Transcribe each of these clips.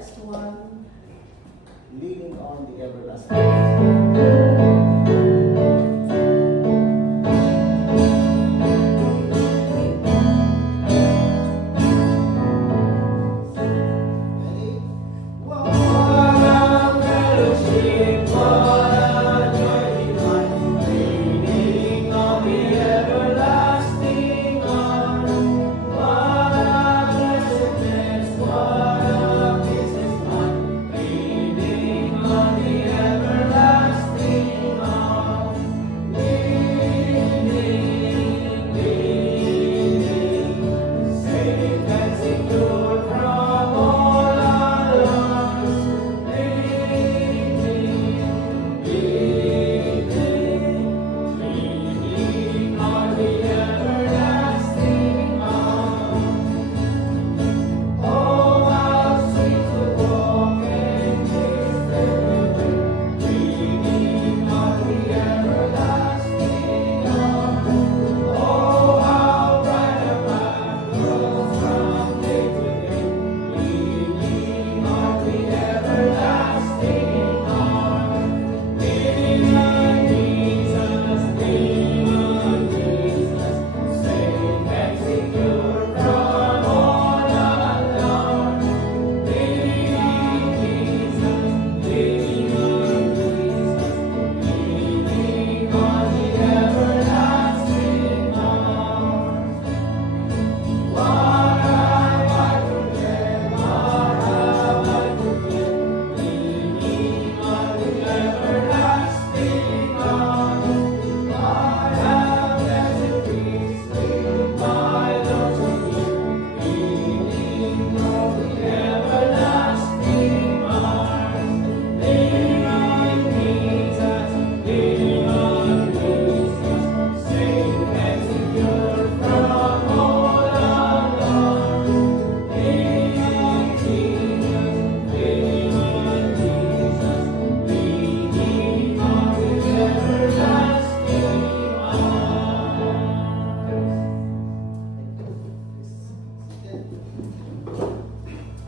next one. Leaning on the everlasting.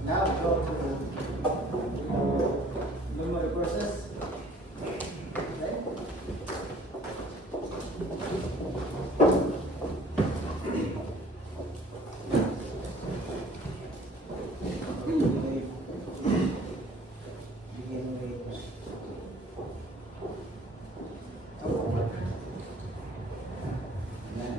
Now go to memory verses. Okay. Beginning with Amen.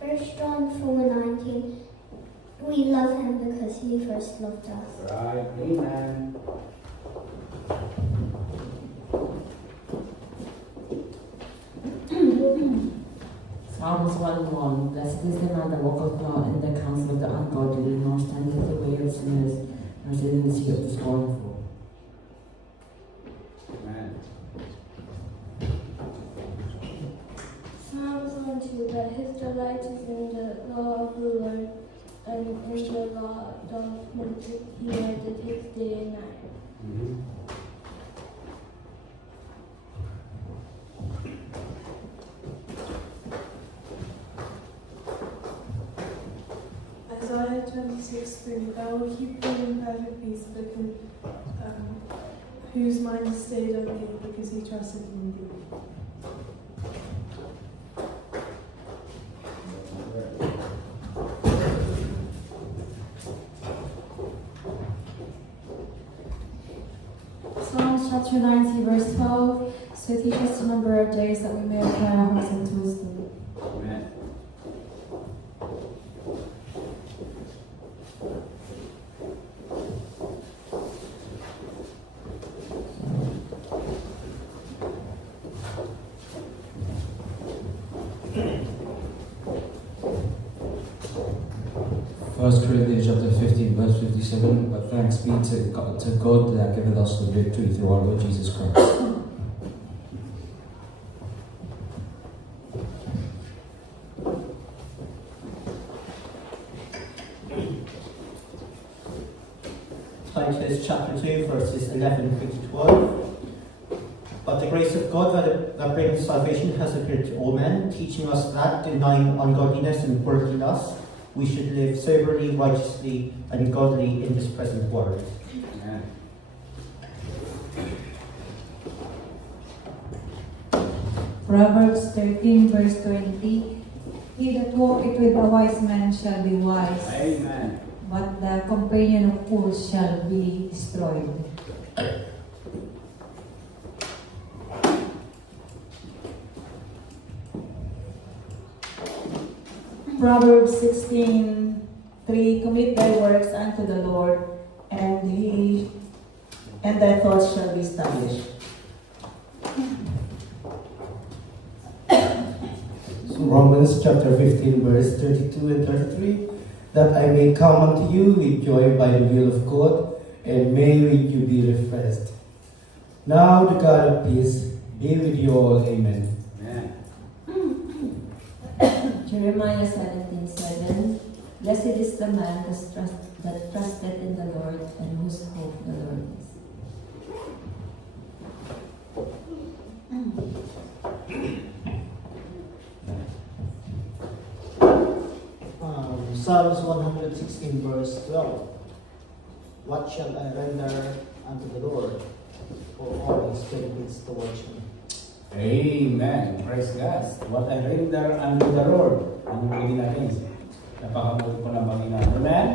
First John 4:19. We love him because he first loved us. Right. Amen. Psalms 1:1. Blessed is the man that walketh not in the counsel of the ungodly, nor standeth in the way of sinners, nor sitteth in the seat of the scornful. Amen. Psalms 1:2. That his delight is in the law of the Lord, and in the law doth he meditates day and night. Mm-hmm. Isaiah 26:3. Thou will keep them in perfect peace, because, whose mind is stayed on thee, because he trusted in thee. Psalms chapter 90, verse 12. So teach us the number of days that we may apply our hearts unto wisdom. Amen. First Corinthians chapter 15, verse 57. But thanks be to God that giveth us the victory through our Lord Jesus Christ. Titus chapter 2, verses 11 through to 12. But the grace of God that brings salvation has appeared to all men, teaching us that, denying ungodliness and worldly lust, we should live soberly, righteously, and godly in this present world. Amen. Proverbs 13 verse 20. He that walketh with a wise man shall be wise, Amen. but the companion of fools shall be destroyed. Proverbs 16:3. Commit thy works unto the Lord, and thy thoughts shall be established. Romans chapter 15 verse 32 and 33, that I may come unto you with joy by the will of God, and may with you be refreshed. Now the God of peace be with you all. Amen. Amen. Jeremiah 17:7. Blessed is the man that trusteth in the Lord, and whose hope the Lord is. Psalms 116 verse 12. What shall I render unto the Lord for all his benefits towards me? Amen. Praise God. What I render unto the Lord. Ano pwede natin? Napakabuti po ng Panginoon. Amen?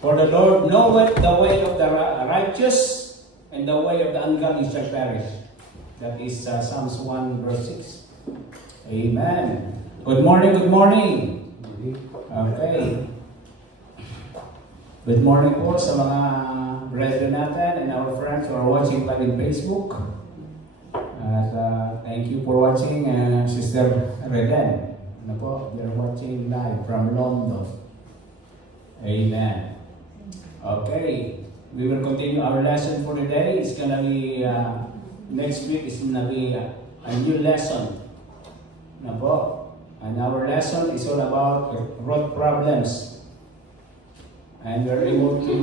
For the Lord knoweth the way of the righteous, and the way of the ungodly shall perish. That is Psalms 1 verse 6. Amen. Good morning, good morning. Okay. Good morning po sa mga brethren natin and our friends who are watching live in Facebook. Thank you for watching, Sister Reden. Ano po, you're watching live from London. Amen. Okay, we will continue our lesson for today. It's gonna be, next week is gonna be a new lesson. Ano po? And our lesson is all about root problems. And we're able to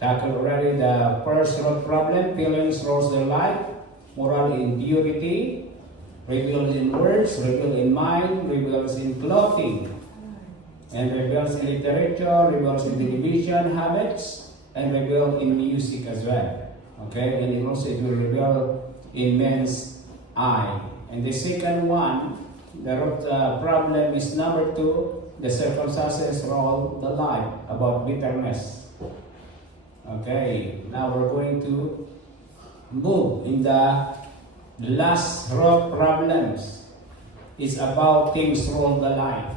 tackle already the first root problem. Feelings rules their life. Moral impurity. Rebels in words, rebels in mind, rebels in clothing. And rebels in literature, rebels in television habits, and rebel in music as well. Okay? And it also it will rebel in men's eye. And the second one, the root problem is number 2, the circumstances rule the life, about bitterness. Okay, now we're going to move in the last root problems. It's about things rule the life.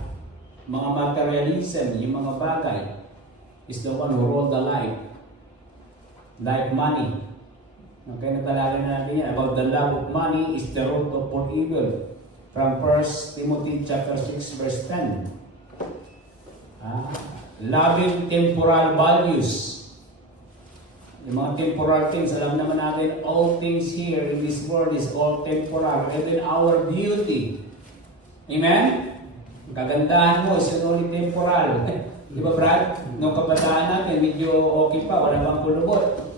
Mga materialism, yung mga bagay, is the one who rule the life. Like money. Okay, natalagan natin yan. About the love of money is the root of all evil. From 1 Timothy chapter 6 verse 10. Loving temporal values. Yung mga temporal things, alam naman natin, all things here in this world is all temporal. Even our beauty. Amen? Ang kagandahan mo is only temporal. Di ba, Brad? Nung kabataan natin, medyo okay pa, wala bang kulubot.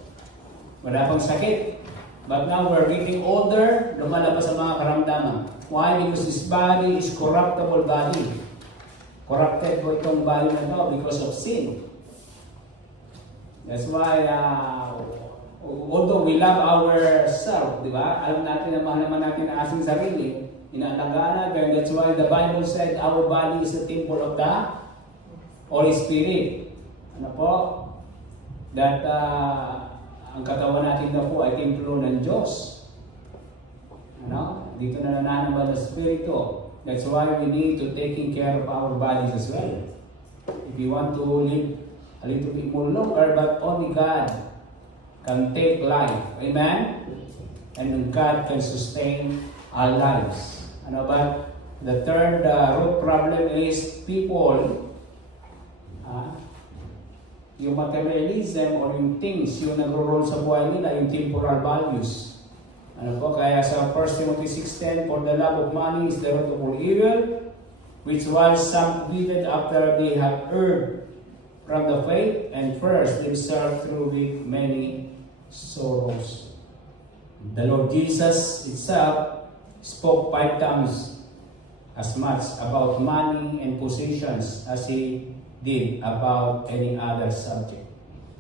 Wala pang sakit. But now we're getting older, lumalabas sa mga karamdaman. Why? Because this body is corruptible body. Corrupted po itong body na to because of sin. That's why, although we love ourselves, di ba? Alam natin na mahal naman natin ang ating sarili. Inaalagaan natin. That's why the Bible said our body is the temple of the Holy Spirit. Ano po? That, ang katawan natin na po ay templo ng Diyos. Ano? Dito na nananamba ng Espiritu. That's why we need to taking care of our bodies as well. If you want to live a little bit more longer, but only God can take life. Amen? And God can sustain our lives. Ano ba? The third root problem is people yung materialism or yung things yung nagro-roll sa buhay nila, yung temporal values. Ano po? Kaya sa 1 Timothy 6:10, for the love of money is the root of all evil, which was some committed after they have erred from the faith and first themselves through with many sorrows. The Lord Jesus itself spoke 5 times as much about money and possessions as he did about any other subject.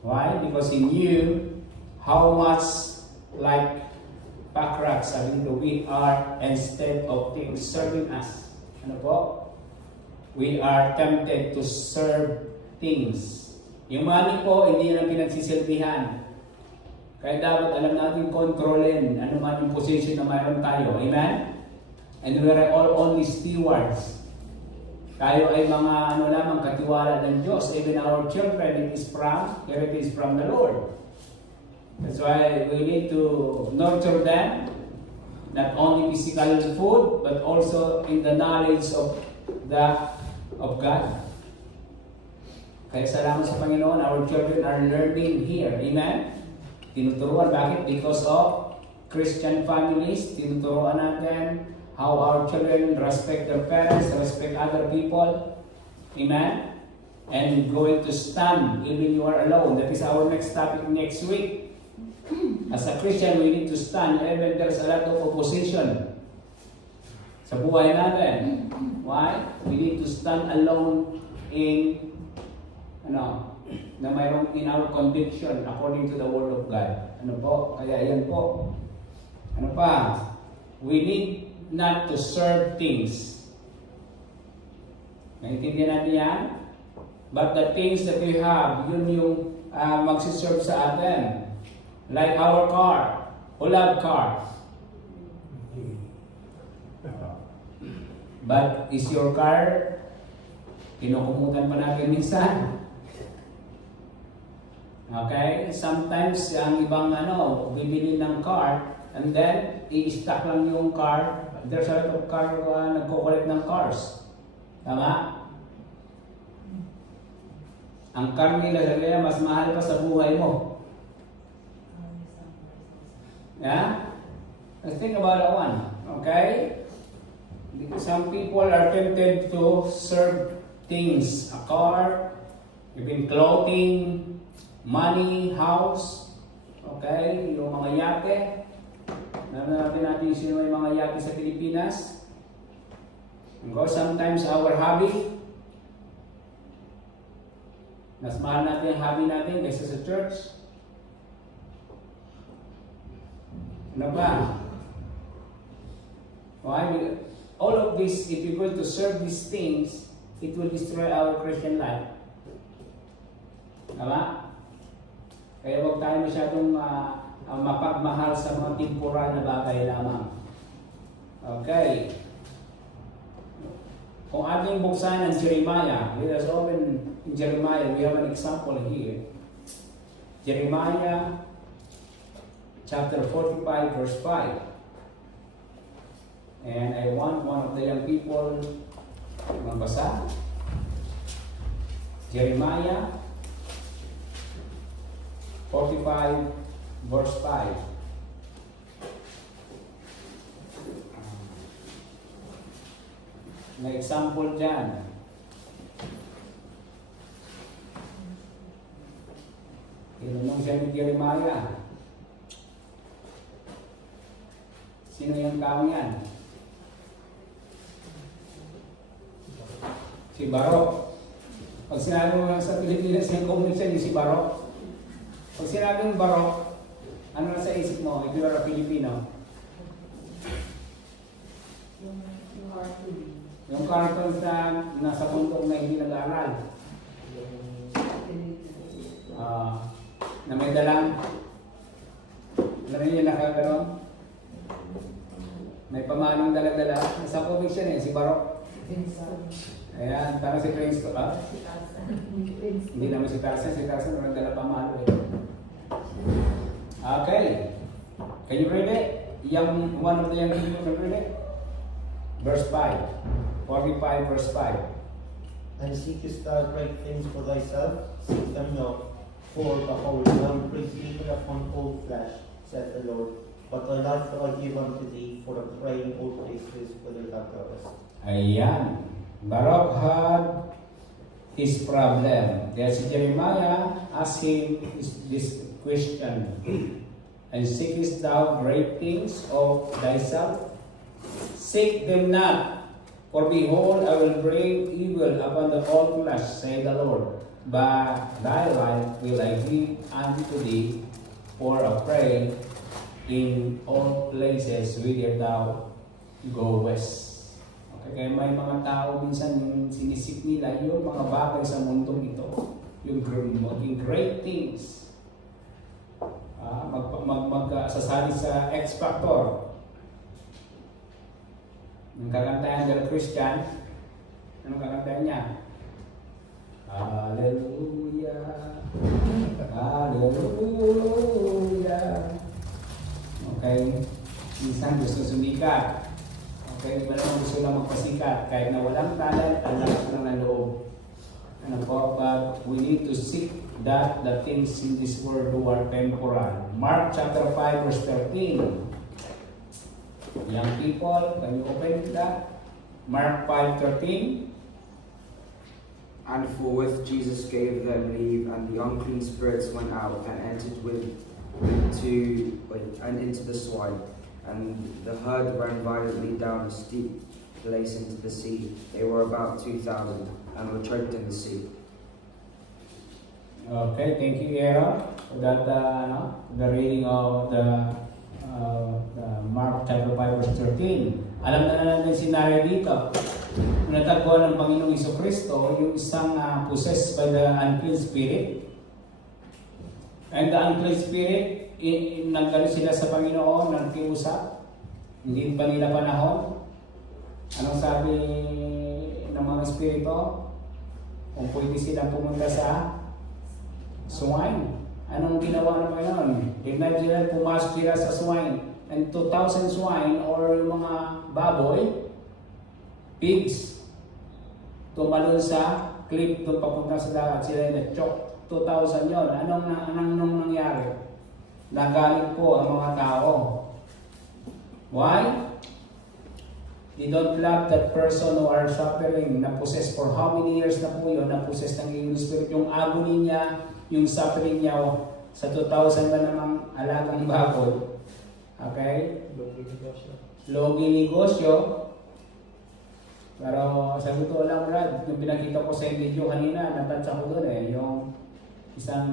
Why? Because he knew how much like backracks we are instead of things serving us. Ano po? We are tempted to serve things. Yung money po, hindi na pinagsisilbihan. Kaya dapat alam natin kontrolin ano man yung position na mayroon tayo. Amen? And we are all only stewards. Tayo ay mga lamang katiwala ng Diyos. Even our children, it is from the Lord. That's why we need to nurture them, not only physical food, but also in the knowledge of God. Kaya salamat sa Panginoon, our children are learning here. Amen? Tinuturuan. Bakit? Because of Christian families, tinuturuan natin how our children respect their parents, respect other people. Amen? And going to stand even you are alone. That is our next topic next week. As a Christian, we need to stand even there's a lot of opposition sa buhay natin. Why? We need to stand alone in na mayroong in our conviction according to the Word of God. Ano po? Kaya yan po. Ano pa? We need not to serve things. Naintindihan natin yan? But the things that we have, yun yung magsiserve sa atin. Like our car. Who love cars? But is your car, kinukumutan pa natin minsan? Okay? Sometimes, ang ibang bibili ng car, and then, i-stock lang yung car. There's a lot of car nagko-collect ng cars. Tama? Ang car nila, mas mahal pa sa buhay mo. Yeah? Let's think about that one. Okay? Some people are tempted to serve things. A car, even clothing, money, house. Okay? Yung mga yate. Natin natin sino yung mga yate sa Pilipinas. Because sometimes our hobby, mas mahal natin yung hobby natin kaysa sa church. Ano ba? Why? All of this, if you're going to serve these things, it will destroy our Christian life. Tama? Kaya huwag tayo masyadong mapagmahal sa mga temporal na bagay lamang. Okay. Kung ating buksan ng Jeremiah, let us open in Jeremiah. We have an example here. Jeremiah chapter 45 verse 5. And I want one of the young people magbasa. Jeremiah 45 verse 5. May example dyan. Tinanong siya ni Jeremiah, sino yung tao yan? Si Barok. Pag sinabi mo sa Pilipinas yung community si Barok. Pag sinabi mo Barok, ano na sa isip mo if you are a Filipino? Yung cartoons na nasa bundok na hindi nag-aaral. Na may dalang. Alam niyo yung nakakaroon? May pamanong dala-dala. Nasa comic siya si Barok. Ayan, parang si Prince to ba? Hindi naman si Tarzan. Si Tarzan naman dala pamalo Okay. Can you read it? One of the young people can read it? Verse 5. 45 verse 5. And seekest thou great things for thyself? Seek them not. For behold, thou bringest evil upon all flesh, saith the Lord. But thy life will I give unto thee for a prey in all places whither thou goest. Ayan. Barok had his problem. Kaya si Jeremiah asked him this question. And seekest thou great things of thyself? Seek them not, for behold, I will bring evil upon the all flesh, saith the Lord. But thy life will I give unto thee for a prey in all places whither thou goest. Okay, kaya may mga tao minsan yung sinisik nila yung mga bagay sa mundong ito, yung maging great things. Sasali sa X Factor. Ang kakantahan ng Christian, anong kakantahan niya? Hallelujah, Hallelujah. Okay, minsan gusto sumikat. Okay, iba naman gusto lang magpasikat. Kahit na walang talent, ang lakas lang ng loob. Ano po, but we need to seek that the things in this world who are temporal. Mark chapter 5 verse 13. Young people, can you open that? Mark 5:13. And forthwith Jesus gave them leave, and the unclean spirits went out and entered into the swine, and the herd ran violently down a steep place into the sea. They were about 2,000, and were choked in the sea. Okay, thank you, Aaron, for that the reading of the Mark chapter 5 verse 13. Alam na natin scenario dito. Natagpuan ng Panginoong Jesucristo yung isang possessed by the unclean spirit. And the unclean spirit, nagkaroon sila sa Panginoon, nagkiusap. Hindi pa nila panahon. Anong sabi ng mga spirito? Kung pwede silang pumunta sa swine. Anong ginawa ng Panginoon? Tignan sila, pumasok sila sa swine. And 2,000 swine or yung mga baboy, pigs, tumalon sa cliff doon papunta sa dagat. Sila na-choke. 2,000 yun. Anong nangyari? Nagalit po ang mga tao. Why? They don't love that person who are suffering, na-possess for how many years na po yun, na-possess ng evil spirit. Yung agony niya, yung suffering niya, sa 2,000 ba namang alagang baboy. Okay? Logi negosyo. Pero sa totoo lang, Brad, yung pinakita ko sa video kanina, natansa ko doon yung isang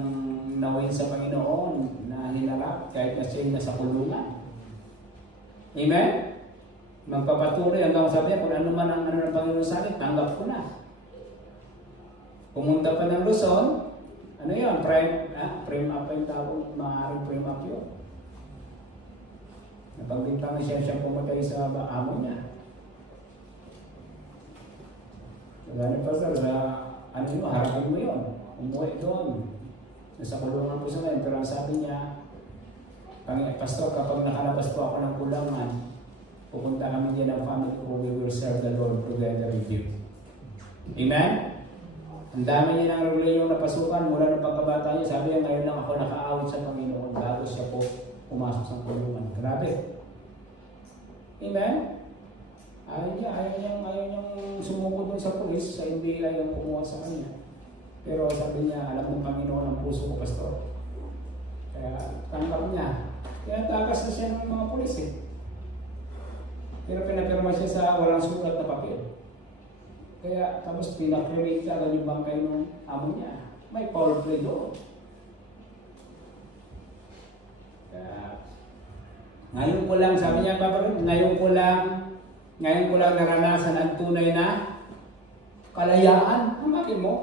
nawin sa Panginoon na hinarap kahit na siya nasa kulungan. Amen? Magpapatuloy hanggang sabi kung ano man ang ng Panginoon sa akin, tanggap ko na. Pumunta pa ng Luzon, ano yun? Frame up yung tawag, maaaring frame up yun. Napagbintangan siya pumatay sa amo niya. Ganun pa sir, harapin mo yun. Umuwi doon. Nasa kulungan po sa ngayon, pero ang sabi niya, Pastor, kapag nakalabas po ako ng kulangan, pupunta kami din ng family ko, we will serve the Lord together with you. Amen? Ang dami niya ng reliyong napasukan mula ng pagkabata niya. Sabi niya, ngayon lang ako nakaawit sa Panginoon bago siya po pumasok sa kulungan. Grabe. Amen? Ayaw niyang sumugod dun sa pulis, sa NBI yung kumuha sa kanya. Pero sabi niya, alam ng Panginoon ang puso ko, Pastor. Kaya tanggap niya. Kaya takas na siya ng mga pulis eh. Pero pinapirma siya sa walang sulat na papel. Kaya tapos pinakrimate agad yung bangkay ng amo niya. May foul play doon. Kaya ngayon ko lang, sabi niya, ngayon ko lang naranasan ang tunay na kalayaan. Amakin mo.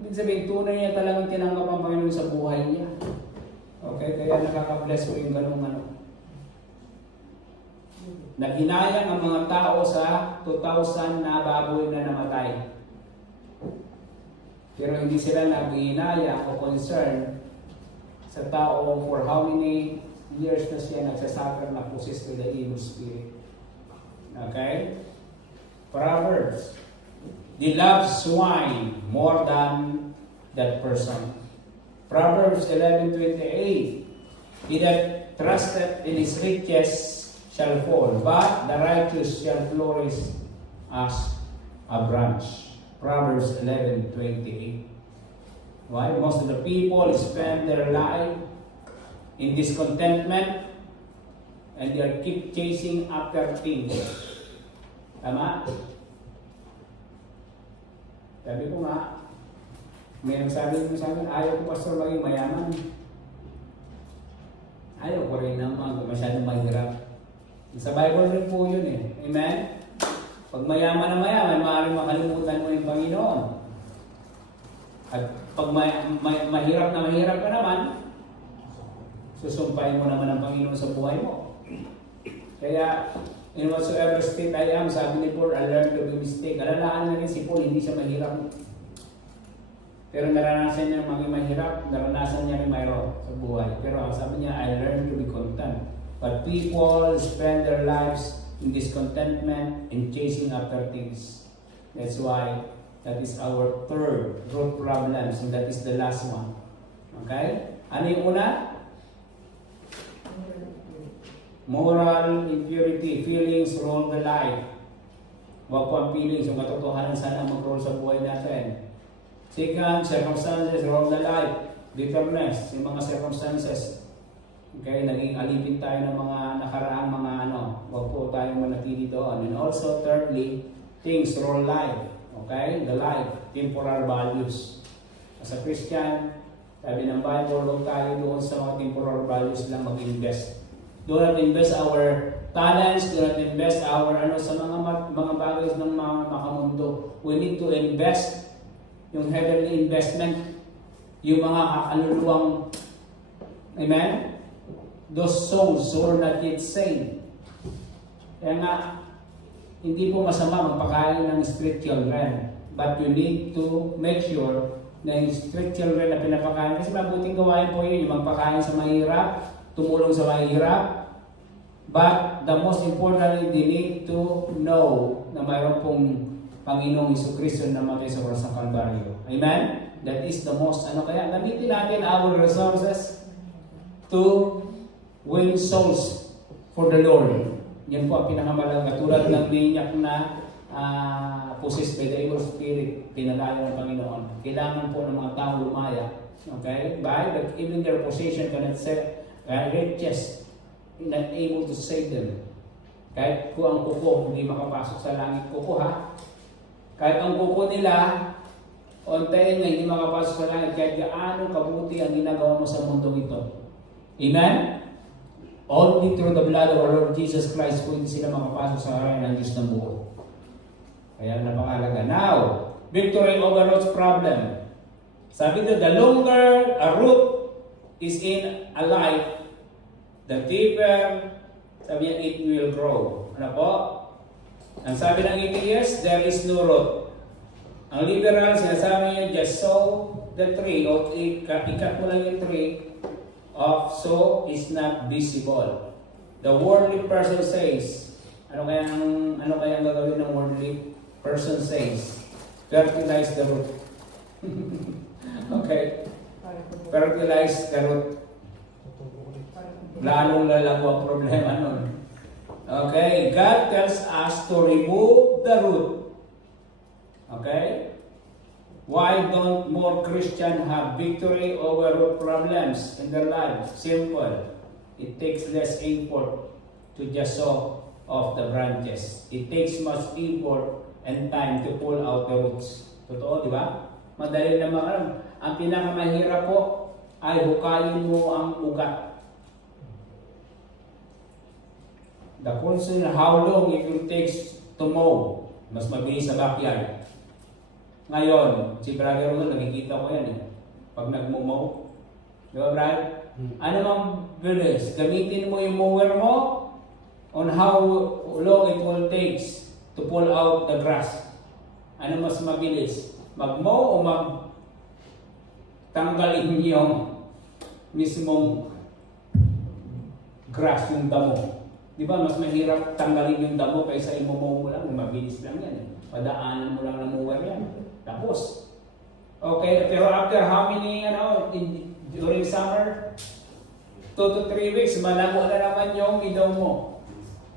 Ibig sabihin, tunay niya talagang tinanggap ang Panginoon sa buhay niya. Okay, kaya nakaka-bless ko yung ganung Naghinayang ang mga tao sa 2,000 na baboy na namatay. Pero hindi sila naghinayang o concern sa tao for how many years na siya nagsasuffer na possessed with the evil spirit. Okay? Proverbs. They love swine more than that person. Proverbs 11:28. He that trusteth in his riches shall fall, but the righteous shall flourish as a branch. Proverbs 11:28. Why? Most of the people spend their life in discontentment, and they are keep chasing after things. Tama? Sabi ko nga, may nagsabi ko sa akin, ayaw ko pastor maging mayaman. Ayaw ko rin naman, masyadong mahirap. Sa Bible rin po yun eh. Amen? Pag mayaman na mayaman, maaaring makalimutan mo yung Panginoon. At pag mahirap na mahirap ka naman, susumpain mo naman ang Panginoon sa buhay mo. Kaya, in whatsoever state I am, sabi ni Paul, I learned to be mistake. Alalaan na rin si Paul, hindi siya mahirap. Pero naranasan niya maging mahirap, naranasan niya rin mayroon sa buhay. Pero ang sabi niya, I learned to be content. But people spend their lives in discontentment and chasing after things. That's why that is our third root problems, and that is the last one. Okay? Ano yung una? Moral impurity, feelings rule the life. Huwag po ang feelings, yung katotohanan sana mag-roll sa buhay natin. Second, circumstances rule the life. Bitterness, yung mga circumstances. Okay, naging alipin tayo ng mga nakaraang mga huwag po tayong manatili doon. And also, thirdly, things rule life. Okay, the life, temporal values. As a Christian, sabi ng Bible, huwag tayo doon sa mga temporal values lang mag-invest. Do not invest our talents, do not invest our sa mga bagay ng mga makamundo. We need to invest yung heavenly investment, yung mga kaluluwang, amen? Those souls who are not yet saved. Kaya nga, hindi po masama magpakain ng street children, but you need to make sure na yung street children na pinapakain, kasi mabuting gawain po yun, yung magpakain sa mahirap, tumulong sa mahirap. But the most importantly, they need to know na mayroon pong Panginoong Jesucristo na namatay sa oras ng Kalbaryo. Amen? That is the most, kaya gamitin natin our resources to win souls for the Lord. Yan po ang pinakamalaga. Tulad ng maniac na possessed by the evil spirit, tinalayo ng Panginoon. Kailangan po ng mga tao lumaya. Okay? By even their possession cannot say, riches, not able to save them. Kahit po ang kuko, hindi makapasok sa langit kuko ha. Kahit ang kuko nila, ontayin na hindi makapasok sa langit, kahit gaano kabuti ang ginagawa mo sa mundong ito. Amen? Only through the blood of our Lord Jesus Christ po hindi sila makapasok sa harapan ng Diyos ng buo. Kaya napakalaga. Now, victory over root's problem. Sabi nito, the longer a root is in a life, the deeper, sabi niya, it will grow. Ano po? Ang sabi ng atheist, there is no root. Ang liberal, sinasabi niya, just sow the tree, o ikat mo lang yung tree, of so is not visible. The worldly person says, ano kaya ang gagawin ng worldly person says? Fertilize the root. Okay? Fertilize the root. Lalong lalago ang problema nun. Okay? God tells us to remove the root. Okay? Why don't more Christians have victory over root problems in their lives? Simple. It takes less effort to just saw off the branches. It takes much effort and time to pull out the roots. Totoo, di ba? Madali naman. Ang pinakamahirap po ay hukayin mo ang ugat. The question how long it will take to mow. Mas mabilis sa backyard. Ngayon, si Brother Ron, nakikita ko yan eh. Pag nag-mow. Di ba, Brad? Ano mang bilis? Gamitin mo yung mower mo on how long it will take to pull out the grass. Ano mas mabilis? Mag-mow o tanggalin yung mismong grass, yung damo? Di ba, mas mahirap tanggalin yung damo kaysa imomow mo lang. Mabilis lang yan. Padaanan mo lang ng mower yan. Tapos. Okay, pero after how many, during summer, 2 to 3 weeks, malago na naman yung idaw mo.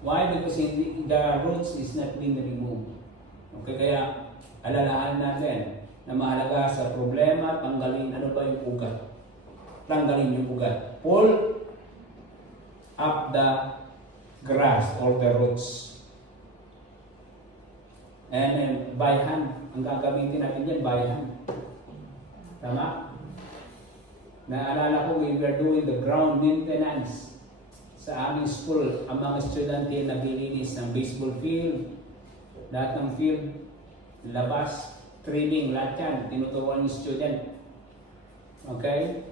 Why? Because the roots is not being removed. Okay, kaya alalahan natin na mahalaga sa problema, tanggalin ano ba yung ugat. Tanggalin yung ugat. Pull up the grass or the roots. And by hand, ang gagamitin natin yan, by hand. Tama? Naalala ko, we were doing the ground maintenance sa aming school. Ang mga estudyante naglilinis ng baseball field, lahat ng field, labas, training, lahat yan, tinuturuan yung student. Okay?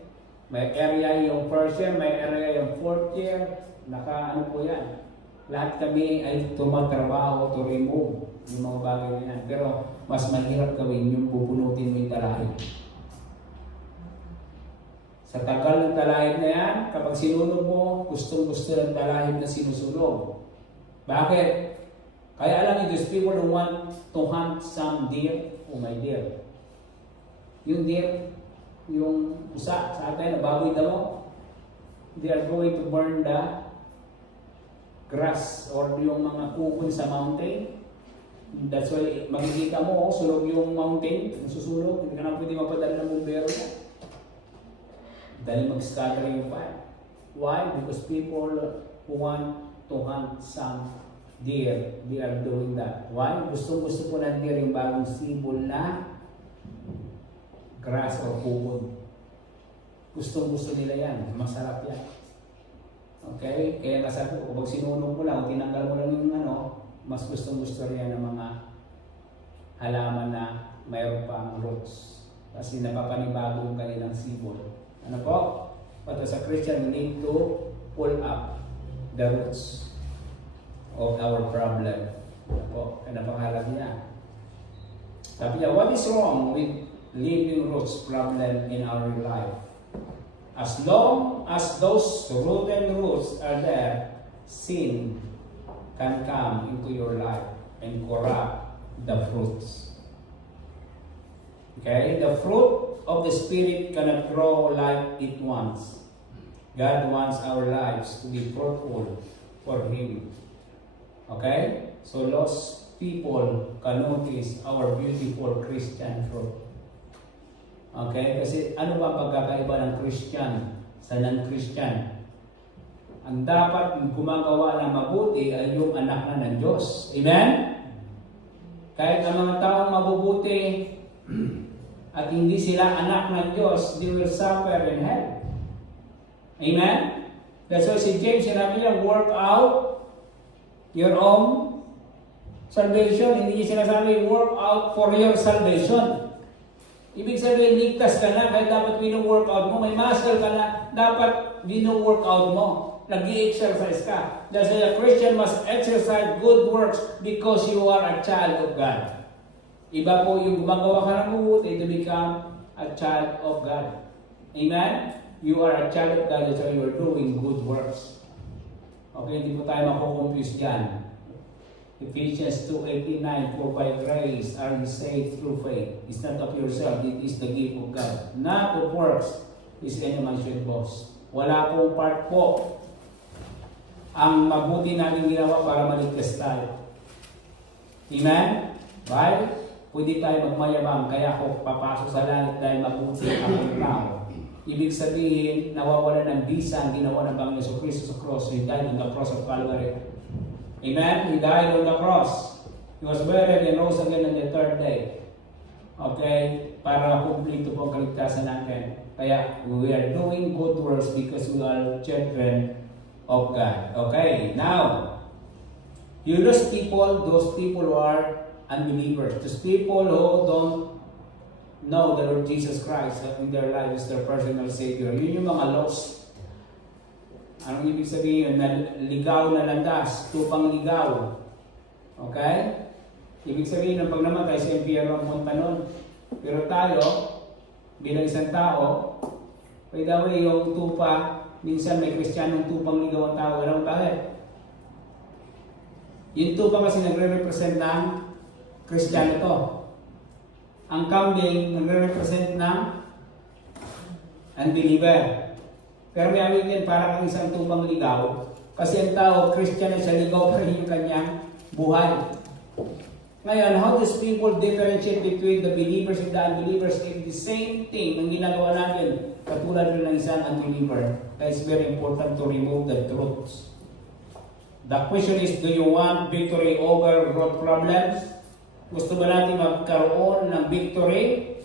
May area yung first year, may area yung fourth year, ano po yan. Lahat kami ay tumatrabaho to remove yung mga bagay na yan. Pero mas mahirap gawin yung pupunutin mo yung talahib. Sa tagal ng talahib na yan, kapag sinunog mo, gustong-gusto ng talahib na sinusunog. Bakit? Kaya alam niyo, these people who want to hunt some deer, oh my deer. Yung deer, yung usa sa atin, na baboy damo, they are going to burn the grass or yung mga kupon sa mountain. That's why makikita mo, sunog yung mountain, susunog, hindi ka na pwede mapadala ng bumbero na. Dahil mag-scatter yung fire. Why? Because people who want to hunt some deer, they are doing that. Why? Gusto po ng deer yung bagong sibol na grass or kupon. Gusto nila yan. Masarap yan. Okay? Kaya nasabi ko, kapag sinunog mo lang, tinanggal mo lang yung mas gusto niya ng mga halaman na mayroon pang roots. Kasi napapanibago yung kanilang sibol. Ano po? But as a Christian, we need to pull up the roots of our problem. Ano po? Kaya napangalan niya. Sabi niya, what is wrong with living roots problem in our life? As long as those rotten roots are there, sin can come into your life and corrupt the fruits. Okay? The fruit of the Spirit cannot grow like it wants. God wants our lives to be fruitful for Him. Okay? So lost people can notice our beautiful Christian fruit. Okay? Kasi ano ba pagkakaiba ng Christian sa non-Christian? Ang dapat gumagawa ng mabuti ay yung anak na ng Diyos. Amen? Kahit ang mga taong mabubuti at hindi sila anak ng Diyos, they will suffer in hell. Amen? That's why si James sinabi niya, work out your own salvation. Hindi niya sinasabi, work out for your salvation. Ibig sabihin, ligtas ka na, kahit dapat wino-workout mo, may muscle ka na, dapat wino-workout mo. Nag-i-exercise ka. That's why a Christian must exercise good works because you are a child of God. Iba po yung gumagawa ka ng mabuti to become a child of God. Amen? You are a child of God, that's why you are doing good works. Okay, hindi po tayo makukonfuse dyan. Ephesians 2:89, for by grace are you saved through faith. It's not of yourself, it is the gift of God. Not of works, is any man should boast. Wala pong part po ang mabuti natin ginawa para maligtas tayo. Amen? Right? Pwede tayo magmayabang, kaya ako papasok sa langit dahil mabuti ang tao. Ibig sabihin, nawawala ng bisa ang ginawa ng Panginoon Jesucristo sa cross. He died on the cross of Calvary. Amen? He died on the cross. He was buried and rose again on the third day. Okay? Para kumplito po ang kaligtasan natin. Kaya, we are doing good works because we are children of God. Okay? Now, you lose people, those people who are unbelievers. Those people who don't know the Lord Jesus Christ in their life as their personal Savior. Yun yung mga lost. Anong ibig sabihin? Ligaw na landas, tupang ligaw. Okay? Ibig sabihin ng pag namatay si Empiro ang punta nun. Pero tayo, bilang isang tao, by the way, yung tupa, minsan may Kristiyanong tupang ligaw ang tao. Alam mo bakit? Yung tupa kasi nagre-represent ng Kristiyano to. Ang kambing nagre-represent ng unbeliever. Pero may awit yan parang isang tupang ligaw. Kasi ang tao, Kristiyano siya, ligaw pa rin yung kanyang buhay. Ngayon, how does people differentiate between the believers and the unbelievers if the same thing ang ginagawa natin katulad rin ng isang unbeliever? That is very important to remove the truths. The question is, do you want victory over root problems? Gusto ba natin magkaroon ng victory?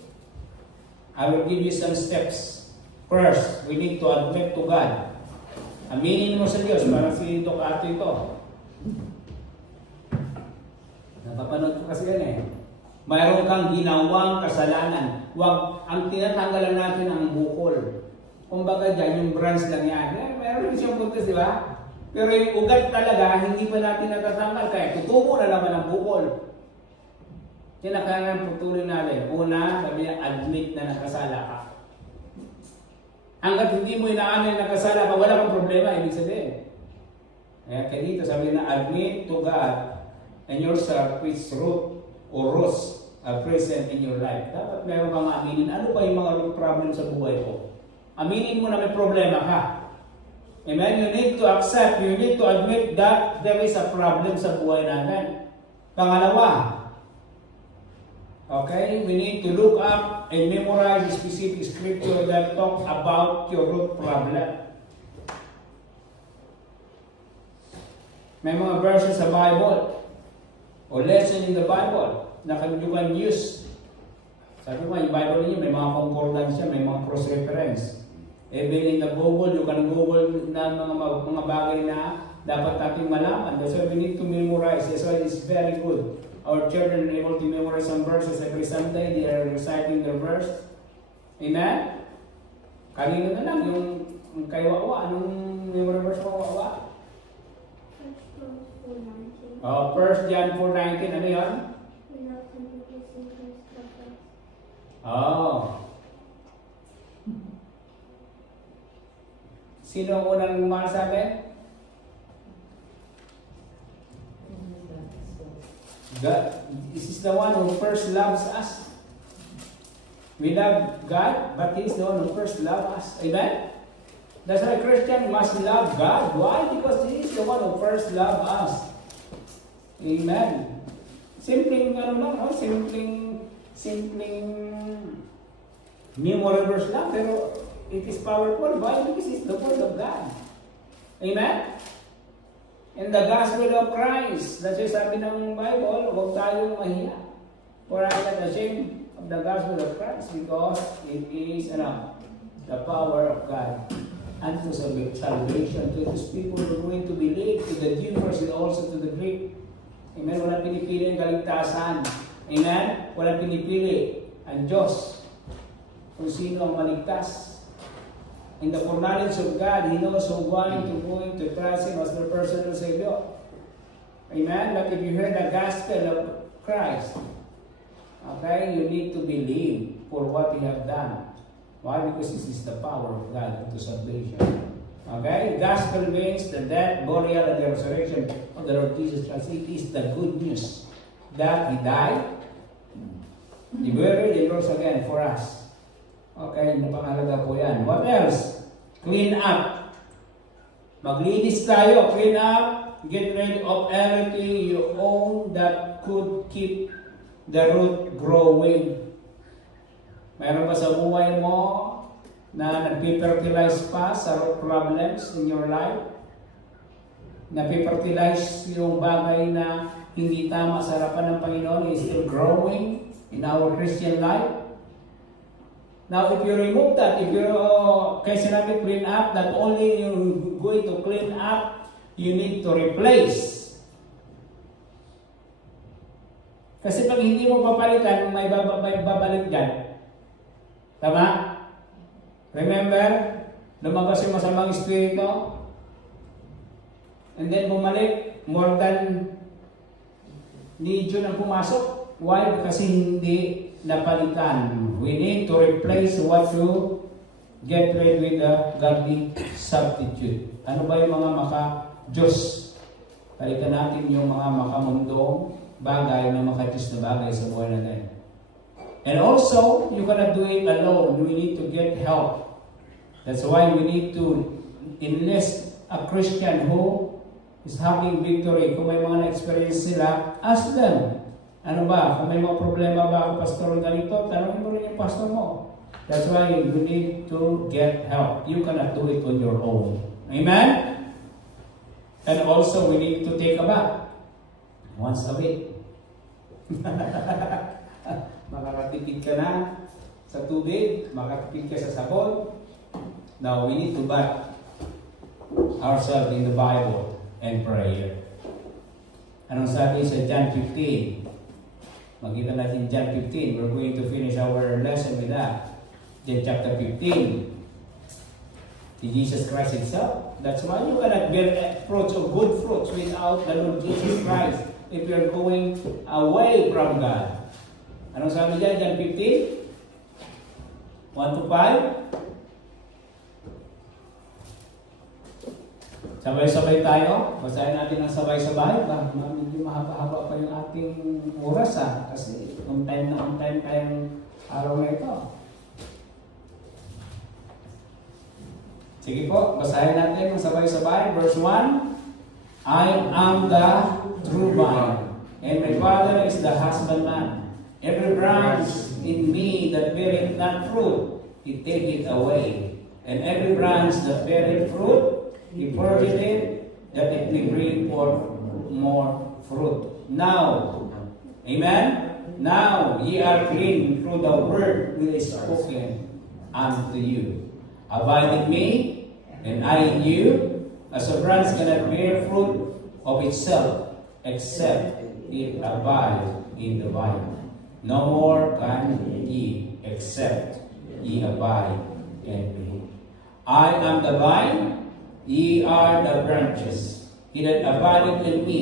I will give you some steps. First, we need to admit to God. Aminin mo sa Diyos, parang si Doc Ato ito. Napapanood ko kasi yan eh. Mayroon kang ginawang kasalanan. Ang tinatanggalan natin ang bukol. Kumbaga dyan, yung branch lang yan. Mayroon siyang puntos, di ba? Pero yung ugat talaga, hindi pa natin natatanggal. Kaya tutubo na naman ang bukol. Kinakailangan putulin natin. Una, sabi niya, admit na nakasala ka. Hanggat hindi mo inaamin na nakasala ka, wala kang problema, ibig sabihin. Kaya dito sabi na, admit to God and yourself which root or roots are present in your life. Dapat meron kang aminin. Ano ba yung mga root problem sa buhay ko? Aminin mo na may problema ka. Amen? You need to accept, you need to admit that there is a problem sa buhay natin. Pangalawa, okay, we need to look up and memorize specific scripture that talk about your root problem. May mga verses sa Bible or lesson in the Bible na you can use. Sabi ko, yung Bible niyo may mga concordance siya, may mga cross-reference. Even in the Google, you can Google na mga bagay na dapat natin malaman. That's why we need to memorize. That's why it's very good. Our children are able to memorize some verses every Sunday. They are reciting their verse. Amen? Kanina na lang, yung kay Wawa, anong memory verse mo, Wawa? 1 John 4:19, ano yun? Oh. Sino ang unang mahal sa atin? God. This is the one who first loves us. We love God, but He is the one who first loves us. Amen? That's why a Christian must love God. Why? Because He is the one who first loves us. Amen. Simpleng memory verse lang, pero it is powerful. Why? Because it's the word of God. Amen? In the gospel of Christ, that's why sabi ng Bible, huwag tayong mahiya. For I am not ashamed of the gospel of Christ because it is the power of God unto salvation to those people who are going to believe, to the Jew first and also to the Greek. Amen? Walang pinipili ang kaligtasan. Amen? Walang pinipili ang Diyos kung sino ang maligtas. In the foreknowledge of God, He knows who going to trust Him as their personal Savior. Amen? But if you hear the gospel of Christ, okay, you need to believe for what He have done. Why? Because this is the power of God to salvation. Okay? Gospel means the death, burial, and the resurrection of the Lord Jesus Christ. It is the good news that He died, He buried, and rose again for us. Okay, napakahalaga po yan. What else? Clean up. Maglinis tayo. Clean up. Get rid of everything you own that could keep the root growing. Mayroon ba sa buhay mo na nagpifertilize pa sa root problems in your life? Nagpifertilize yung bagay na hindi tama sa harapan ng Panginoon is still growing in our Christian life? Now, if you remove that, if you, kaya sinabi clean up, not only you're going to clean up, you need to replace. Kasi pag hindi mo papalitan, may babalik dyan. Tama? Remember? Lumabas yung masamang espiritu. And then bumalik, more than legion ang pumasok. Why? Kasi hindi napalitan. We need to replace what you get rid with the godly substitute. Ano ba yung mga maka-Diyos? Palitan natin yung mga makamundong bagay na maka-Diyos na bagay sa buhay natin. And also, you cannot do it alone. We need to get help. That's why we need to enlist a Christian who is having victory. Kung may mga na-experience sila, ask them. Ano ba? Kung may mga problema ba ako, pastor, ganito, tanongin mo rin yung pastor mo. That's why you need to get help. You cannot do it on your own. Amen? And also, we need to take a bath once a week. Makakatipid ka na sa tubig, makakatipid ka sa sabon. Now, we need to bath ourselves in the Bible and prayer. Anong sabi sa John 15? Makita natin John 15. We're going to finish our lesson with that. John chapter 15. To Jesus Christ Himself. That's why you cannot bear fruits of good fruits without the Lord Jesus Christ. If you're going away from God. Anong sabi dyan? John 15? 1 to 5? Sabay-sabay tayo. Basahin natin ang sabay-sabay. Medyo mahaba-haba pa yung ating oras kasi on time tayong araw na ito. Sige po, basahin natin ang sabay-sabay. Verse 1. I am the true vine, and my Father is the husbandman. Every branch in me that beareth not fruit, He taketh it away. And every branch that beareth fruit, He purgeth it, that it may bring forth more fruit. Now, amen? Now ye are clean through the word which is spoken unto you. Abide in me, and I in you, as a branch cannot bear fruit of itself, except it abide in the vine. No more can ye, except ye abide in me. I am the vine, ye are the branches. He that abideth in me,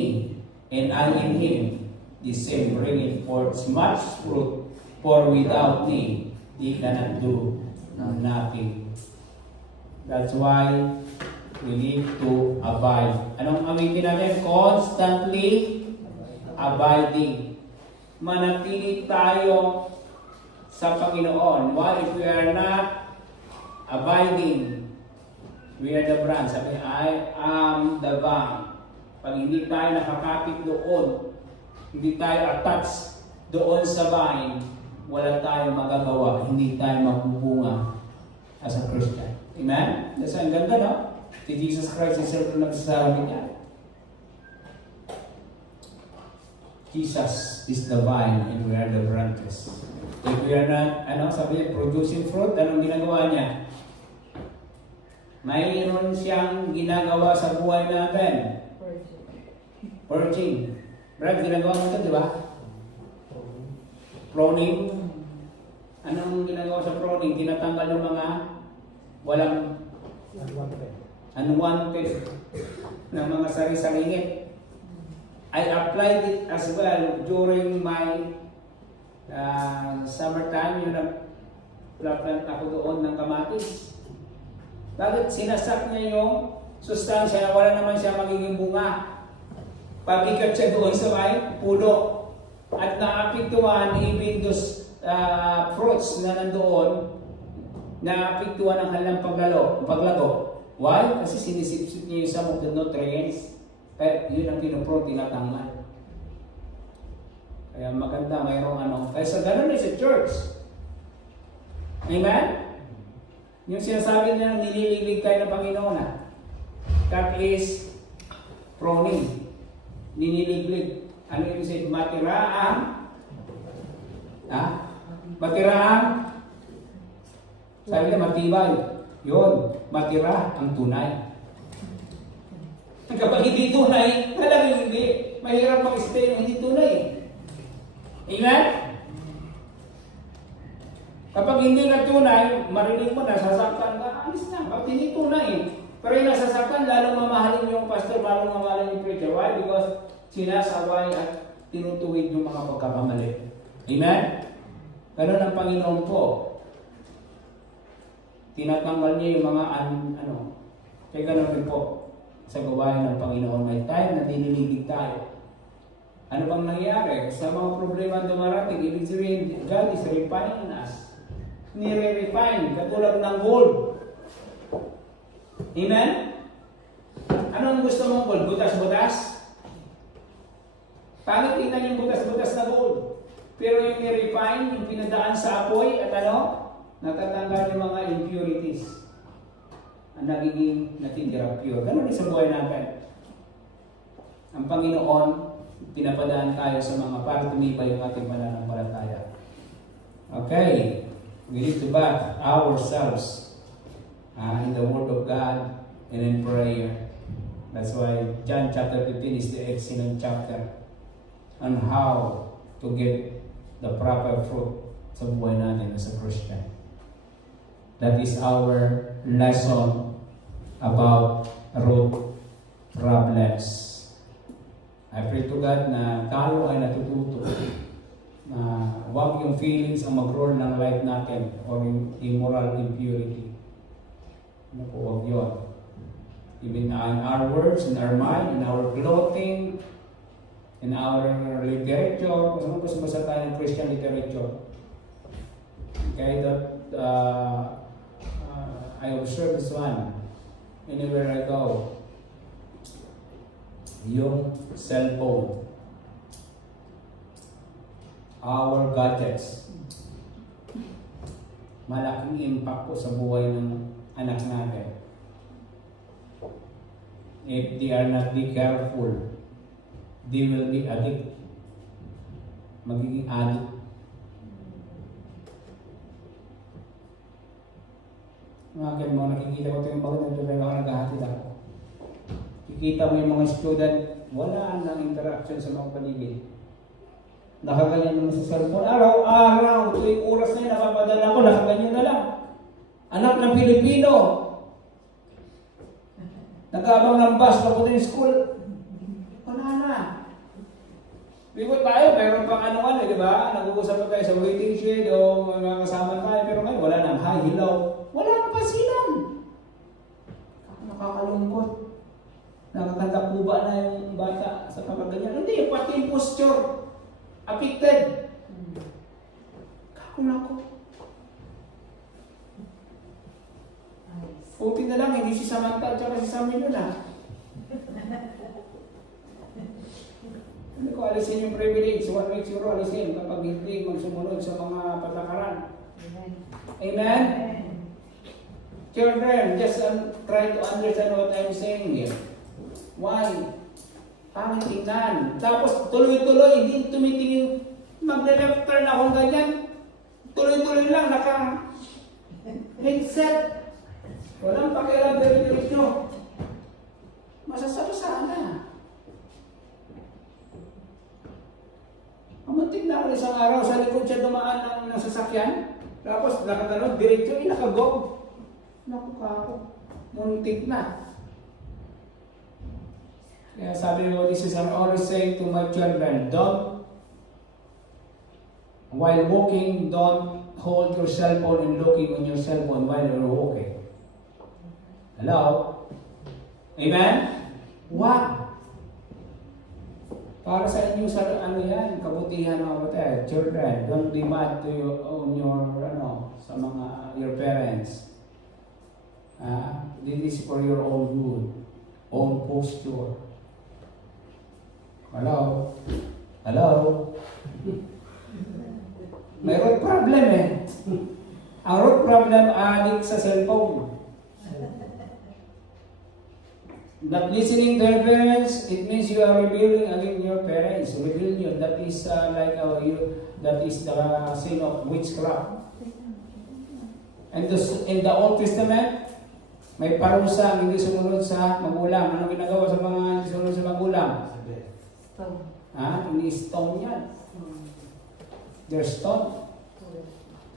and I in him, the same bringeth forth much fruit, for without me ye cannot do nothing. That's why we need to abide. Anong awitin natin? Constantly abiding. Manatili tayo sa Panginoon. Why? If we are not abiding, we are the branch. Sabi, I am the vine. Pag hindi tayo nakakapit doon, hindi tayo attached doon sa vine, wala tayong magagawa, hindi tayo mabubunga as a Christian. Amen? That's ang ganda, no? Si Jesus Christ Himself na nagsasabi niya. Jesus is the vine and we are the branches. If we are not, sabi niya, producing fruit, anong ginagawa niya? Mayroon siyang ginagawa sa buhay natin. Purging. Brad, ginagawa mo ito, di ba? Pruning. Anong ginagawa sa pruning? Tinatanggal yung mga walang unwanted na mga sari-saringit. I applied it as well during my summertime. Yung nag-plant ako doon ng kamatis. Bakit sinasak niya yung sustansya na wala naman siya magiging bunga? Pabigat siya doon sa may puno. At naapektuhan even those fruits na nandoon, naapektuhan ang kanilang paglago. Why? Kasi sinisipsip niya yung some of the nutrients. Kaya yun ang pinuprot, tinatanggal. Kaya maganda, mayroong Kaya sa ganun ay sa church. Amen? Yung sinasabi niya, nilililig tayo ng Panginoon that is pruning. Niniliglig. Ano yung said? Matiraang. Matiraang. Sabi niya, matibay. Yun, matira ang tunay. Kapag hindi tunay, talagang hindi. Mahirap mag-stay ng hindi tunay. Amen? Kapag hindi na tunay, marinig mo, nasasaktan ka, alis na. Bakit hindi tunay? Pero yung nasasaktan, lalong mamahalin yung pastor, lalong mamahalin yung preacher. Why? Because sinasaway at tinutuwid yung mga pagkakamali. Amen? Ganun ang Panginoon po. Tinatanggal niya yung mga kaya ganun rin po sa gawain ng Panginoon. May time na dinililig tayo. Ano bang nangyayari? Sa mga problema dumarating, ibig sabihin, God is refining us. Nire-refine, katulad ng gold. Amen? Ano ang gusto mong gold? Butas-butas? Pangit tingnan yung butas-butas na gold. Pero yung i-refine, yung pinadaan sa apoy at natatanggal yung mga impurities. Ang nagiging natitira pure. Ganun din sa buhay natin. Ang Panginoon, pinapadaan tayo sa mga para tumibay yung ating pananampalataya. Okay. We need to bath ourselves in the Word of God and in prayer. That's why John chapter 15 is the excellent chapter on how to get the proper fruit sa buhay natin as a Christian. That is our lesson about root problems. I pray to God na tayo ay natututo na huwag yung feelings ang mag-rule ng life natin or immoral impurity. Ano po, huwag yun. Even in our words, in our mind, in our clothing, in our literature, kung basa tayo ng Christian literature. Okay, that I observe this one anywhere I go. Yung cellphone, our gadgets, malaking impact po sa buhay ng anak natin. If they are not be careful, they will be addict. Magiging addict. Mga mo, nakikita ko ito yung bagay na tuloy ako naghahatid ako. Kikita mo yung mga student, wala nang interaction sa mga paligid. Nakaganyan naman sa cellphone. Araw-araw, tuwing oras na yun, nakapadala ko, nakaganyan na lang. Anak ng Pilipino. Nag-abang ng bus, papunta yung school. Wala na. Biko tayo, mayroon pang ano, di ba? Nag-uusap pa tayo sa waiting shed o mga kasama tayo, pero ngayon wala nang hi, hello. Wala nang pasilan. Nakakalungkot. Nakakanta po ba na yung bata sa pagkaganyan? Hindi, pati yung posture. Affected. Kako. Puti na lang, hindi si Samantha at saka si Samuel yun Hindi ko alisin yung privilege. What makes you alisin kapag hindi magsumunod sa mga patakaran? Amen? Children, just try to understand what I'm saying here. Why? Pangit tingnan. Tapos tuloy-tuloy, hindi tumitingin. Magle-left turn akong ganyan. Tuloy-tuloy lang, naka-headset. Walang pakialam diretso. Masasarasa na. Mamuntik na ako isang araw sa likod siya dumaan ng sasakyan. Tapos nakatalon, diretso, nakagog. Naku kako. Muntik na. Kaya sabi mo, this is I'm always saying to my children, while walking, don't hold your cell phone and looking on your cell phone while you're walking. Hello? Amen? What? Para sa inyo sa yan, kabutihan mga kapatid, children, don't be mad to your sa mga your parents. This is for your own good, own posture. Hello? Hello? May root problem Ang root problem, addict sa cellphone. Not listening to your parents, it means you are rebelling against your parents. Rebellion, that is that is the sin of witchcraft. And in the Old Testament, may parusa ang hindi sumunod sa magulang. Ano ginagawa sa mga hindi sumunod sa magulang? Hindi stone yan. They're stoned.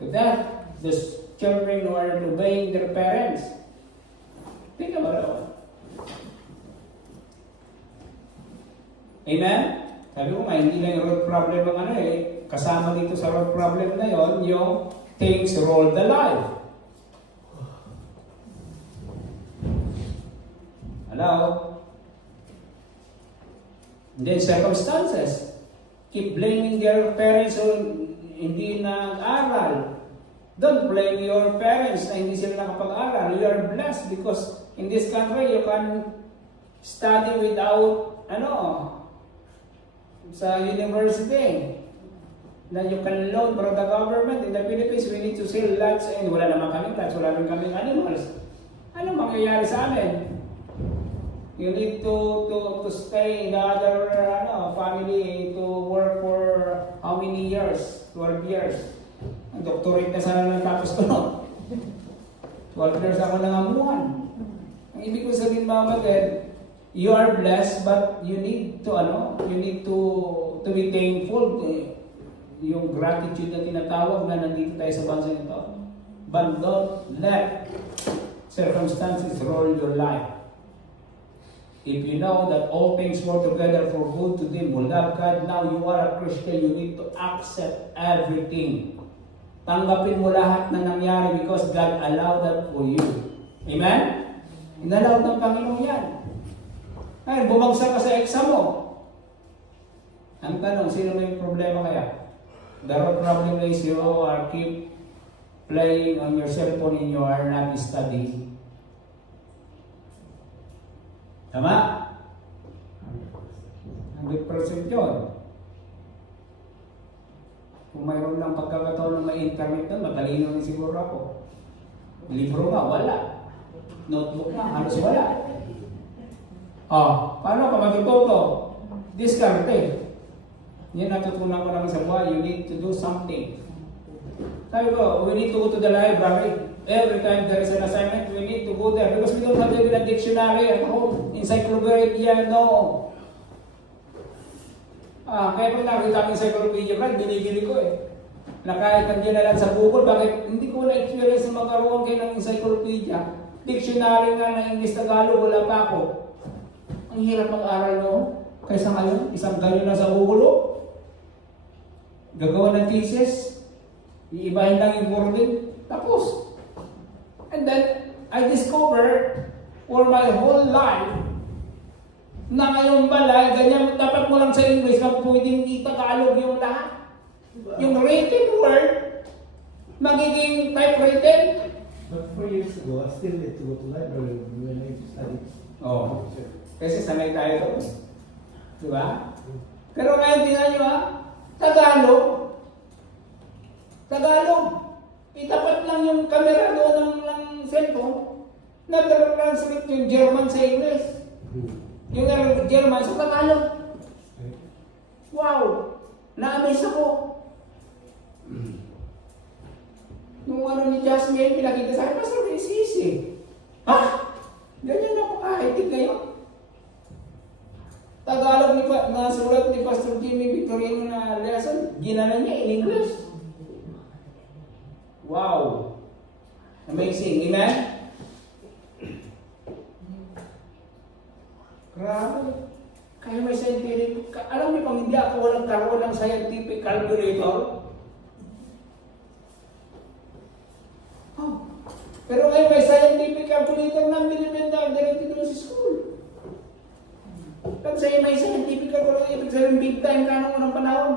To that, the children who are obeying their parents. Think about it. Amen? Sabi ko hindi lang yung root problem ang kasama dito sa root problem na yon, yung things rule the life. Hello? And then circumstances. Keep blaming their parents who hindi nag-aral. Don't blame your parents na hindi sila nakapag-aral. You are blessed because in this country you can study without sa university na you can loan from the government. In the Philippines, we need to sell lots and wala naman kaming lots, wala rin kaming animals. Ano mangyayari sa amin? You need to stay in the other family to work for how many years? 12 years. Ang doctorate na sana lang tapos ko, no? 12 years ako nangamuhan. Ang ibig ko sabihin, mga kapatid, you are blessed, but you need to be thankful. Yung gratitude na tinatawag na nandito tayo sa bansa nito. But don't let circumstances rule your life. If you know that all things work together for good to them who love God, now you are a Christian, you need to accept everything. Tanggapin mo lahat na nangyari because God allowed that for you. Amen? Inalawad ng Panginoon yan. Ay, bumagsak ka sa exam mo. Ang tanong, sino may problema kaya? The problem is you are keep playing on your cell phone and you are not studying. Tama? 100% yun. Kung mayroon lang pagkakataon na may internet doon, matalino rin siguro ako. Libro nga, wala. Notebook nga, halos wala. Paano ka matututo? Diskarte. Yan natutunan ko naman sa buhay, you need to do something. Sabi ko, we need to go to the library. Every time there is an assignment, we need to go there because we don't have even a dictionary at home. Encyclopedia, no. Kaya pag nakita ko encyclopedia, binibili ko eh. Na kahit nandiyan na lang sa Google, bakit hindi ko na-experience na magkaroon kayo ng encyclopedia? Dictionary nga na English-Tagalog, wala pa ako. Ang hirap mag-aral no? Kaysa ngayon, isang ganyan na sa Google. Gagawa ng thesis, iibahin lang yung wording, tapos. And then, I discovered for my whole life na ngayon pala, ganyan, dapat mo lang sa English, pag pwedeng itagalog yung lahat. Yung written word, magiging typewritten. But 4 years ago, I still need to go to library when I study. Kasi sanay tayo doon. Diba? Pero ngayon, tingnan nyo Tagalog. Itapat lang yung camera doon ng cellphone. Na-translate yung German sa English. Yung German sa Tagalog. Wow! Na-amaze ako. Nung ni Jasmine, pinakita sa akin, Pastor, it's easy. Ganyan na pakahaitig ngayon. Tagalog na sulat ni Pastor Jimmy Victorino na lesson, ginana niya in English. Wow! Amazing. Amen? Grabe. Kaya may scientific. Alam niyo pang hindi ako walang karoon ng scientific calculator? Pero ngayon may scientific calculator na binibenta direkto doon sa school. Pag sa'yo may scientific calculator, ibig sabihin big time ka nung unang panahon.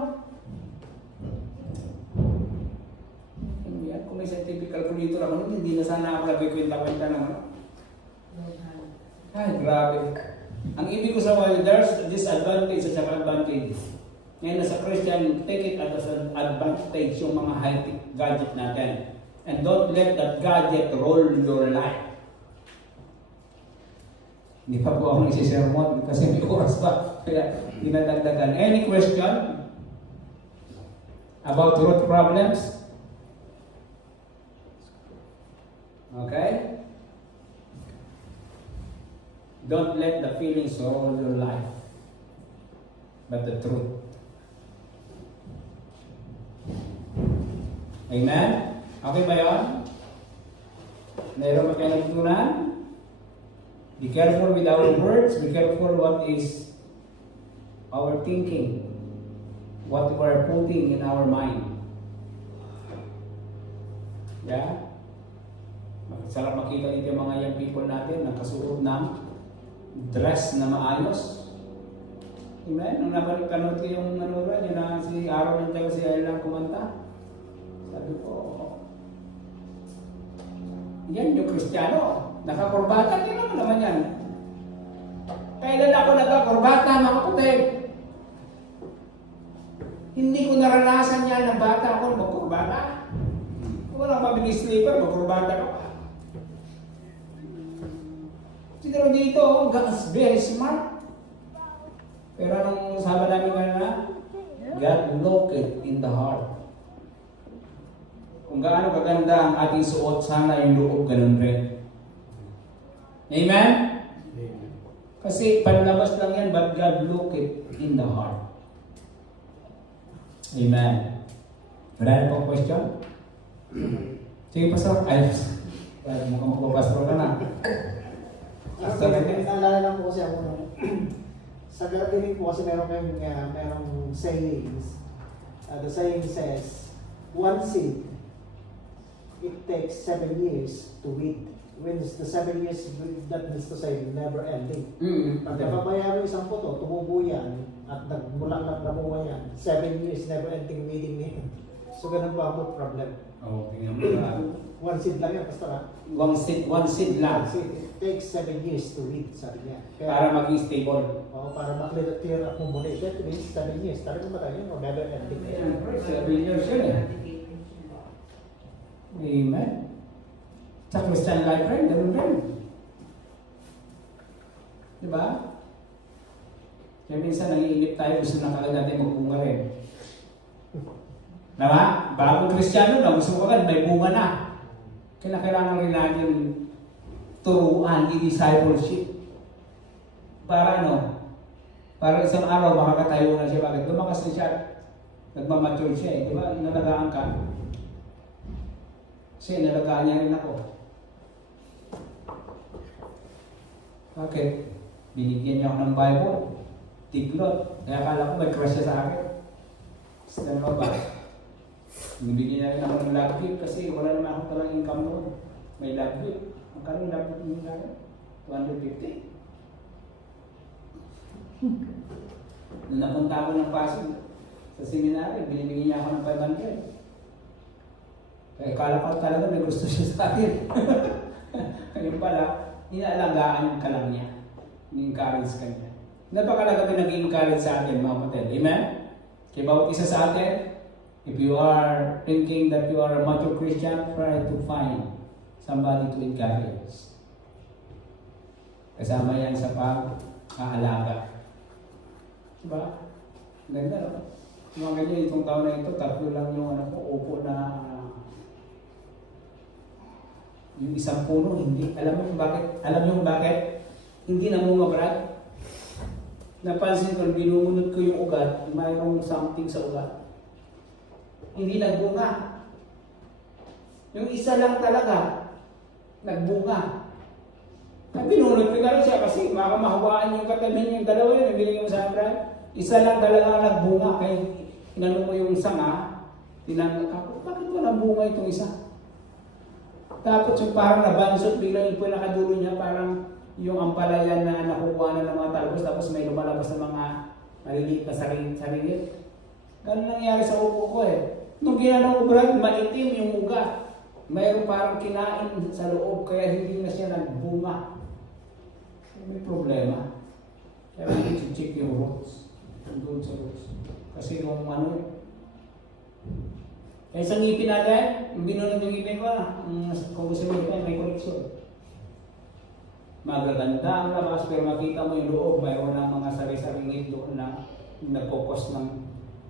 Kung may scientific calculator naman, hindi na sana ako nagkikwenta-kwenta naman. Ay, grabe. Ang ibig ko sabihin, there's disadvantage at saka advantage. Ngayon sa Christian, take it as an advantage yung mga high-tech gadget natin. And don't let that gadget rule your life. Hindi pa po ako nagsisermon kasi may oras pa. Kaya dinadagdagan. Any question about root problems? Okay? Don't let the feelings rule your life, but the truth. Amen? Okay ba yun? Mayroon ba kayo natutunan? Be careful with our words. Be careful what is our thinking. What we are putting in our mind. Yeah? Sarap makita dito yung mga young people natin nakasuot ng dress na maayos. Amen? Nung napanood ko yung yun na si Aaron at si Ayla kumanta. Sabi ko, yan yung Kristiyano. Nakakurbata, hindi naman yan. Kailan ako nakakurbata, mga kapatid? Hindi ko naranasan yan ng bata ako, magkurbata. Walang mabili sleeper, magkurbata ka pa. Siguro dito, God's very smart. Pero anong sabi namin kanina? God located in the heart. Kung gaano kaganda ang ating suot, sana yung loob ganun rin. Amen? Kasi panlabas lang yan, but God located in the heart. Amen. Wala na pong question? Sige, Pastor. Ayos. Mukhang magpapastor ka na. Naalala lang po kasi ako nung sa gardening po kasi merong sayings. The saying says, one seed, it takes 7 years to weed. When the 7 years, that means to say, never ending. Pag napabayaan mo isang puto, tumubo yan, at nagmulang lang nabuwa yan, 7 years, never ending weeding niya. So ganun po ako problem. Okay. One seed lang yan, basta lang. One seed lang. It takes 7 years to weed, sabi niya. Para maging stable. Oo, para clear up mo muli. That means 7 years. Talagang ba tayo? Never ending. 7 years yun eh. Amen. Sa Christian life rin, ganun rin. Diba? Kaya minsan nangiinip tayo, gusto na kagad natin magbunga rin. Diba? Bagong Kristiyano na, gusto mo kagad, may bunga na. Kailangan rin natin turuan, i-discipleship. Para ano? Para isang araw makakatayo na siya. Bakit? Lumakas na siya. Nagmamature siya eh. Diba? Inalagaan ka. Kasi inalagaan niya rin ako. Bakit? Binigyan niya ako ng Bible. Tiglot. Kaya akala ko may crush siya sa akin. Kasi dalawa ba? Binigyan niya rin ako ng love gift kasi wala naman ako talang income noon. May love gift. Ang karoon love gift niya sa akin? 250. Nung napunta ako ng Pasig sa seminary, binibigyan niya ako ng 500. Kaya kala ko talaga may gusto siya sa akin. Kaya pala, inaalagaan ka lang niya. Ni-encourage ka niya. Napakalaga ito nag-encourage sa atin, mga kapatid. Amen? Kaya bawat isa sa atin, if you are thinking that you are a mature Christian, try to find somebody to encourage. Kasama yan sa pag-aalaga. Diba? Ganda, no? Mga ganyan, itong taon na ito, 3 lang yung anak ko, upo na yung isang puno, hindi. Alam mo kung bakit? Alam mo kung bakit? Hindi namunga, Brad. Napansin ko, binumunod ko yung ugat, mayroong something sa ugat. Hindi nagbunga. Yung isa lang talaga, nagbunga. Binunod ko lang siya kasi baka mahawaan yung katabi niya, yung dalawa yun, yung biling mo sa Brad. Isa lang talaga nagbunga, kaya inano mo yung sanga, tinanong ako, bakit walang bunga itong isa? Tapos yung parang nabansot, biglang yung pinakadulo niya, parang yung ampalayan na nakukuha na ng mga talbos, tapos may lumalabas na mga maliliit na sarili. Ganun nangyari sa upo ko eh. Nung ginanong ko, Brad, maitim yung ugat. Mayroong parang kinain sa loob, kaya hindi na siya nagbunga. May problema. Kaya hindi check yung roots. Doon sa roots. Kasi kung ano eh sa ngipin natin, yung binunod yung ngipin ko, kung gusto mo may koleksyon. Magaganda ang labas, pero makita mo yung loob, mayroon ng mga sari-saring ngip doon na nagkukos ng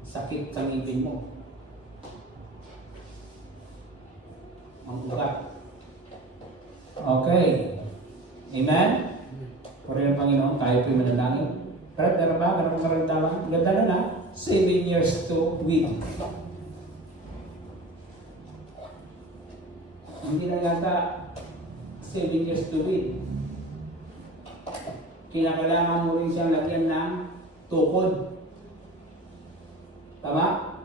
sakit sa ngipin mo. Ang ugat. Okay. Amen? Puri ng Panginoon, tayo po'y manalangin. Pero meron ba? Meron karantawan? Ganda na na. 7 years to weed. Hindi na yata 7 years to weed. Kinakailangan mo rin siyang lagyan ng tukod. Tama?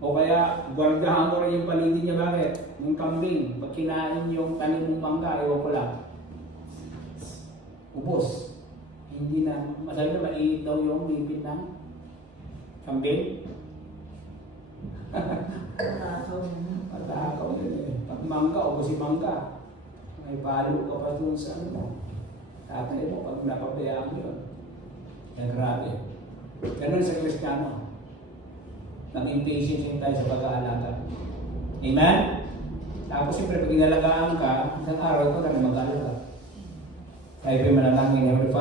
O kaya, guardahan mo rin yung paligid niya. Bakit? Yung kambing, pag kinain yung tanim mong mangga, ewan ko lang. Ubos. Hindi na, masabi na mainit daw yung ngipin ng kambing. Matakaw din eh. Pag mangga, ubos yung mangga. May palo ka pa dun sa ano mo. Tatay mo, pag napabayaan mo yun. Yan grabe. Ganun sa Kristiyano. Nag-impatient din tayo sa pag-aalaga. Amen? Tapos siyempre, pag inalagaan ka, isang araw ko na mag-aalaga. Tayo po'y manalangin, Heavenly Father.